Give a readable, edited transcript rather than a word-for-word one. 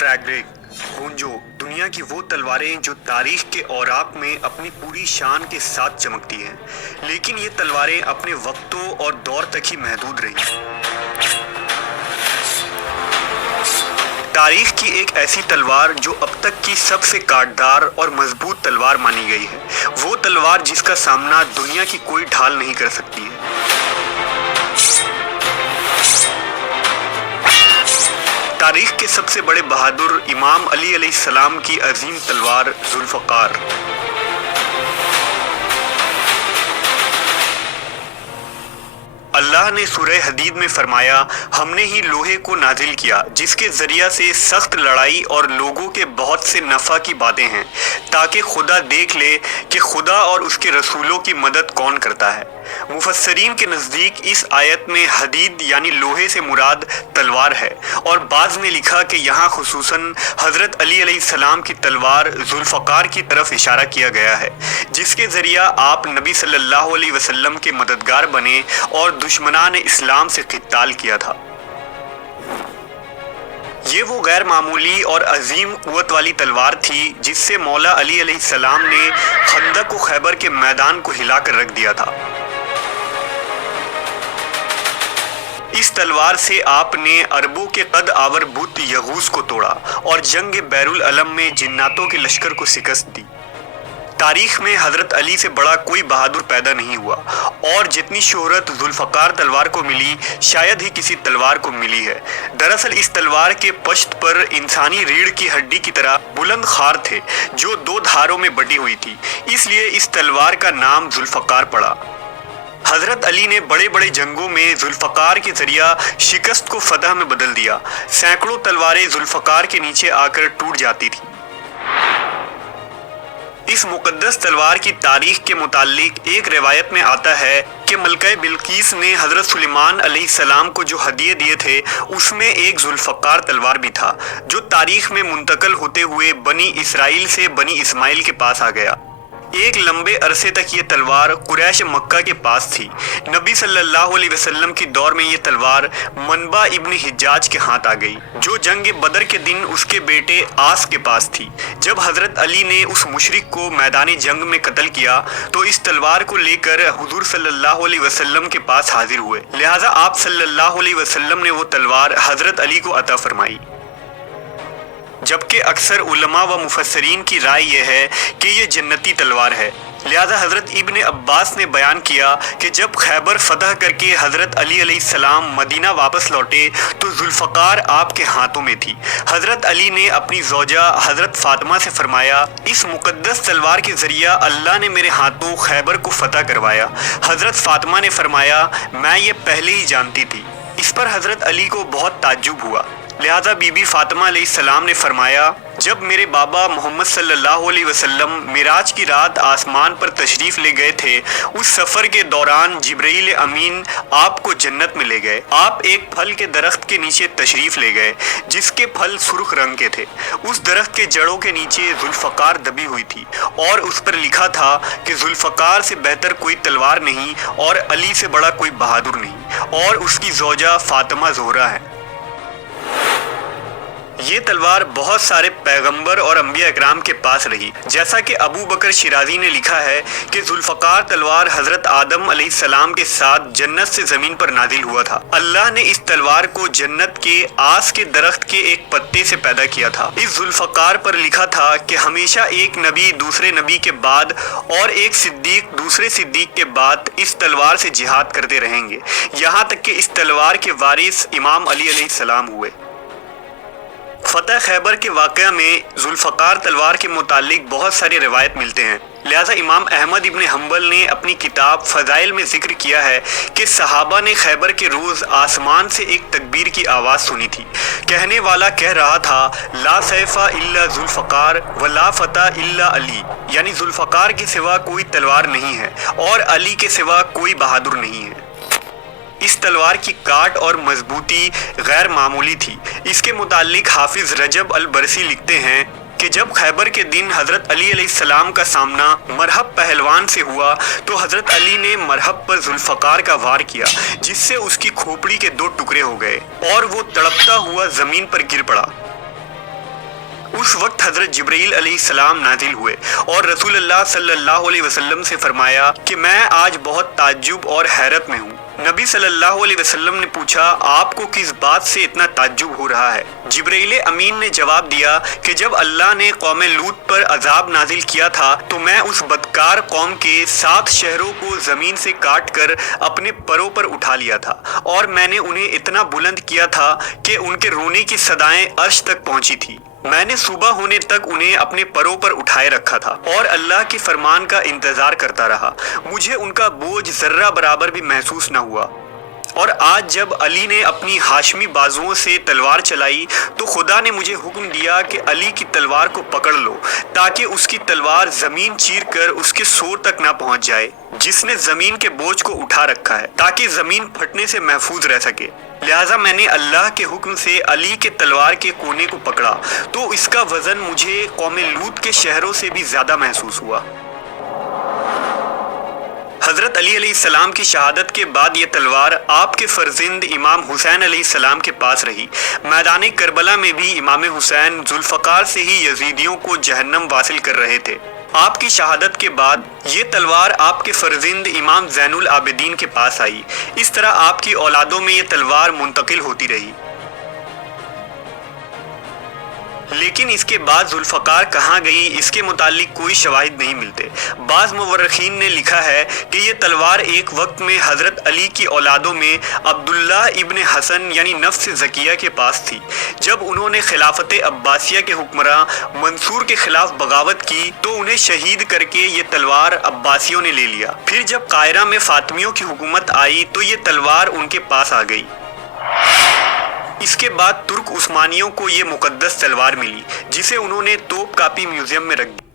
फ्रैगरेक गूंजो, दुनिया की वो तलवारें जो तारीख के औराक में अपनी पूरी शान के साथ चमकती हैं, लेकिन ये तलवारें अपने वक्तों और दौर तक ही महदूद रही। तारीख की एक ऐसी तलवार जो अब तक की सबसे काटदार और मजबूत तलवार मानी गई है, वो तलवार जिसका सामना दुनिया की कोई ढाल नहीं कर सकती है। तारीख के सबसे बड़े बहादुर इमाम अली अलैहिस्सलाम की अजीम तलवार जुल्फ़कार। अल्लाह ने सूरह हदीद में फरमाया, हमने ही लोहे को नाजिल किया जिसके जरिया से सख्त लड़ाई और लोगों के बहुत से नफ़ा की बातें हैं, ताकि खुदा देख ले कि खुदा और उसके रसूलों की मदद कौन करता है। मुफस्सरीन के नज़दीक इस आयत में हदीद यानी लोहे से मुराद तलवार है, और बाज़ ने लिखा कि यहाँ खुसूसन हज़रत अली अलैहिस्सलाम की तलवार जुल्फ़कार की तरफ इशारा किया गया है, जिसके ज़रिया आप नबी सल्लल्लाहु अलैहि वसल्लम के मददगार बने और दुश्मनान इस्लाम से क़िताल किया था। ये वो गैर मामूली और अजीम क़ुव्वत वाली तलवार थी जिससे मौला अली अलैहिस्सलाम ने खंदक व खैबर के मैदान को हिला कर रख दिया था। इस तलवार से आपने अरबों के कद आवर बुत यगूस को तोड़ा और जंग बैरुल अलम में जिन्नातों के लश्कर को शिकस्त दी। तारीख में हज़रत अली से बड़ा कोई बहादुर पैदा नहीं हुआ, और जितनी शोहरत जुल्फ़कार तलवार को मिली शायद ही किसी तलवार को मिली है। दरअसल इस तलवार के पश्त पर इंसानी रीढ़ की हड्डी की तरह बुलंद खार थे जो दो धारों में बटी हुई थी, इसलिए इस तलवार का नाम जुल्फ़कार पड़ा। हज़रत अली ने बड़े बड़े जंगों में जुल्फ़कार के जरिया शिकस्त को फतह में बदल दिया। सैकड़ों तलवारें जुल्फ़कार के नीचे आकर टूट जाती थी। इस मुक़द्दस तलवार की तारीख के मुतालिक एक रिवायत में आता है कि मलका बिल्कीस ने हज़रत सुलेमान अलैहिस्सलाम को जो हदिये दिए थे उसमें एक जुल्फ़कार तलवार भी था, जो तारीख में मुंतकल होते हुए बनी इसराइल से बनी इस्माइल के पास आ गया। एक लंबे अरसे तक ये तलवार कुरैश मक्का के पास थी। नबी सल्लल्लाहु अलैहि वसल्लम की दौर में ये तलवार मनबा इब्न हिज्जाज के हाथ आ गई, जो जंग बदर के दिन उसके बेटे आस के पास थी। जब हज़रत अली ने उस मुशरिक को मैदानी जंग में कत्ल किया तो इस तलवार को लेकर हुजूर सल्लल्लाहु अलैहि वसल्लम के पास हाजिर हुए, लिहाजा आप सल्लल्लाहु अलैहि वसल्लम ने वो तलवार हज़रत अली को अता फरमाई। जबकि अक्सर उलमा व मुफस्सरीन की राय यह है कि ये जन्नती तलवार है। लिहाजा हज़रत इब्न अब्बास ने बयान किया कि जब खैबर फतह करके हज़रत अली अलैहिस्सलाम मदीना वापस लौटे तो जुल्फ़कार आपके हाथों में थी। हज़रत अली ने अपनी ज़ौजा हज़रत फ़ातिमा से फरमाया, इस मुक़द्दस तलवार के ज़रिया अल्लाह ने मेरे हाथों खैबर को फतह करवाया। हज़रत फ़ातिमा ने फरमाया, मैं ये पहले ही जानती थी। इस पर हज़रत अली को बहुत ताज्जुब हुआ। लिहाजा बीबी फ़ातिमा अलैहिस्सलाम ने फरमाया, जब मेरे बाबा मोहम्मद सल्लल्लाहु अलैहि वसल्लम मिराज की रात आसमान पर तशरीफ़ ले गए थे, उस सफ़र के दौरान जिब्रील अमीन आपको जन्नत में ले गए। आप एक फल के दरख्त के नीचे तशरीफ़ ले गए जिसके फल सुर्ख रंग के थे। उस दरख्त के जड़ों के नीचे जुल्फ़कार दबी हुई थी और उस पर लिखा था कि जुल्फ़कार से बेहतर कोई तलवार नहीं और अली से बड़ा कोई बहादुर नहीं, और उसकी ज़ौजा फ़ातिमा ज़ोहरा है। ये तलवार बहुत सारे पैगंबर और अंबिया इकराम के पास रही। जैसा कि अबू बकर शिराजी ने लिखा है कि जुल्फ़कार तलवार हज़रत आदम अलैहिस्सलाम के साथ जन्नत से ज़मीन पर नाजिल हुआ था। अल्लाह ने इस तलवार को जन्नत के आस के दरख्त के एक पत्ते से पैदा किया था। इस जुल्फ़कार पर लिखा था कि हमेशा एक नबी दूसरे नबी के बाद और एक सिद्दीक दूसरे सिद्दीक के बाद इस तलवार से जिहाद करते रहेंगे, यहाँ तक कि इस तलवार के वारिस इमाम अली अलैहिस्सलाम हुए। फतह खैबर के वाक़या में जुल्फ़कार तलवार के मुतालिक बहुत सारी रिवायत मिलते हैं। लिहाजा इमाम अहमद इब्न हम्बल ने अपनी किताब फ़ज़ाइल में ज़िक्र किया है कि सहाबा ने खैबर के रोज़ आसमान से एक तकबीर की आवाज़ सुनी थी। कहने वाला कह रहा था, ला सैफ़ा इल्ला जुल्फ़कार व ला फ़तह इल्ला अली, यानी जुल्फ़कार के सिवा कोई तलवार नहीं है और अली के सिवा कोई बहादुर नहीं है। इस तलवार की काट और मजबूती गैर मामूली थी। इसके मुतालिक हाफिज़ रजब अल बरसी लिखते हैं कि जब खैबर के दिन हज़रत अली अलैहिस्सलाम का सामना मरहब पहलवान से हुआ तो हज़रत अली ने मरहब पर जुल्फ़कार का वार किया, जिससे उसकी खोपड़ी के 2 टुकड़े हो गए और वो तड़पता हुआ ज़मीन पर गिर पड़ा। اس وقت حضرت جبرائیل علیہ السلام نازل ہوئے اور رسول اللہ صلی اللہ علیہ وسلم سے فرمایا کہ میں آج بہت تعجب اور حیرت میں ہوں۔ نبی صلی اللہ علیہ وسلم نے پوچھا، آپ کو کس بات سے اتنا تعجب ہو رہا ہے؟ جبرائیل امین نے جواب دیا کہ جب اللہ نے قوم لوط پر عذاب نازل کیا تھا تو میں اس بدکار قوم کے 7 شہروں کو زمین سے کاٹ کر اپنے پروں پر اٹھا لیا تھا، اور میں نے انہیں اتنا بلند کیا تھا کہ ان کے رونے کی صدائیں عرش تک پہنچی تھی۔ میں نے صبح ہونے تک انہیں اپنے پروں پر اٹھائے رکھا تھا اور اللہ کے فرمان کا انتظار کرتا رہا۔ مجھے ان کا بوجھ ذرہ برابر بھی محسوس نہ ہوا۔ اور آج جب علی نے اپنی ہاشمی بازوؤں سے تلوار چلائی تو خدا نے مجھے حکم دیا کہ علی کی تلوار کو پکڑ لو تاکہ اس کی تلوار زمین چیر کر اس کے سور تک نہ پہنچ جائے، جس نے زمین کے بوجھ کو اٹھا رکھا ہے، تاکہ زمین پھٹنے سے محفوظ رہ سکے۔ لہٰذا میں نے اللہ کے حکم سے علی کے تلوار کے کونے کو پکڑا تو اس کا وزن مجھے قوم لوط کے شہروں سے بھی زیادہ محسوس ہوا۔ حضرت علی علیہ السلام کی شہادت کے بعد یہ تلوار آپ کے فرزند امام حسین علیہ السلام کے پاس رہی۔ میدان کربلا میں بھی امام حسین ذوالفقار سے ہی یزیدیوں کو جہنم واصل کر رہے تھے۔ آپ کی شہادت کے بعد یہ تلوار آپ کے فرزند امام زین العابدین کے پاس آئی۔ اس طرح آپ کی اولادوں میں یہ تلوار منتقل ہوتی رہی۔ لیکن اس کے بعد ذوالفقار کہاں گئی، اس کے متعلق کوئی شواہد نہیں ملتے۔ بعض مورخین نے لکھا ہے کہ یہ تلوار ایک وقت میں حضرت علی کی اولادوں میں عبداللہ ابن حسن یعنی نفس زکیہ کے پاس تھی۔ جب انہوں نے خلافت عباسیہ کے حکمراں منصور کے خلاف بغاوت کی تو انہیں شہید کر کے یہ تلوار عباسیوں نے لے لیا۔ پھر جب قاہرہ میں فاطمیوں کی حکومت آئی تو یہ تلوار ان کے پاس آ گئی۔ اس کے بعد ترک عثمانیوں کو یہ مقدس تلوار ملی، جسے انہوں نے توپ کاپی میوزیم میں رکھ دیا۔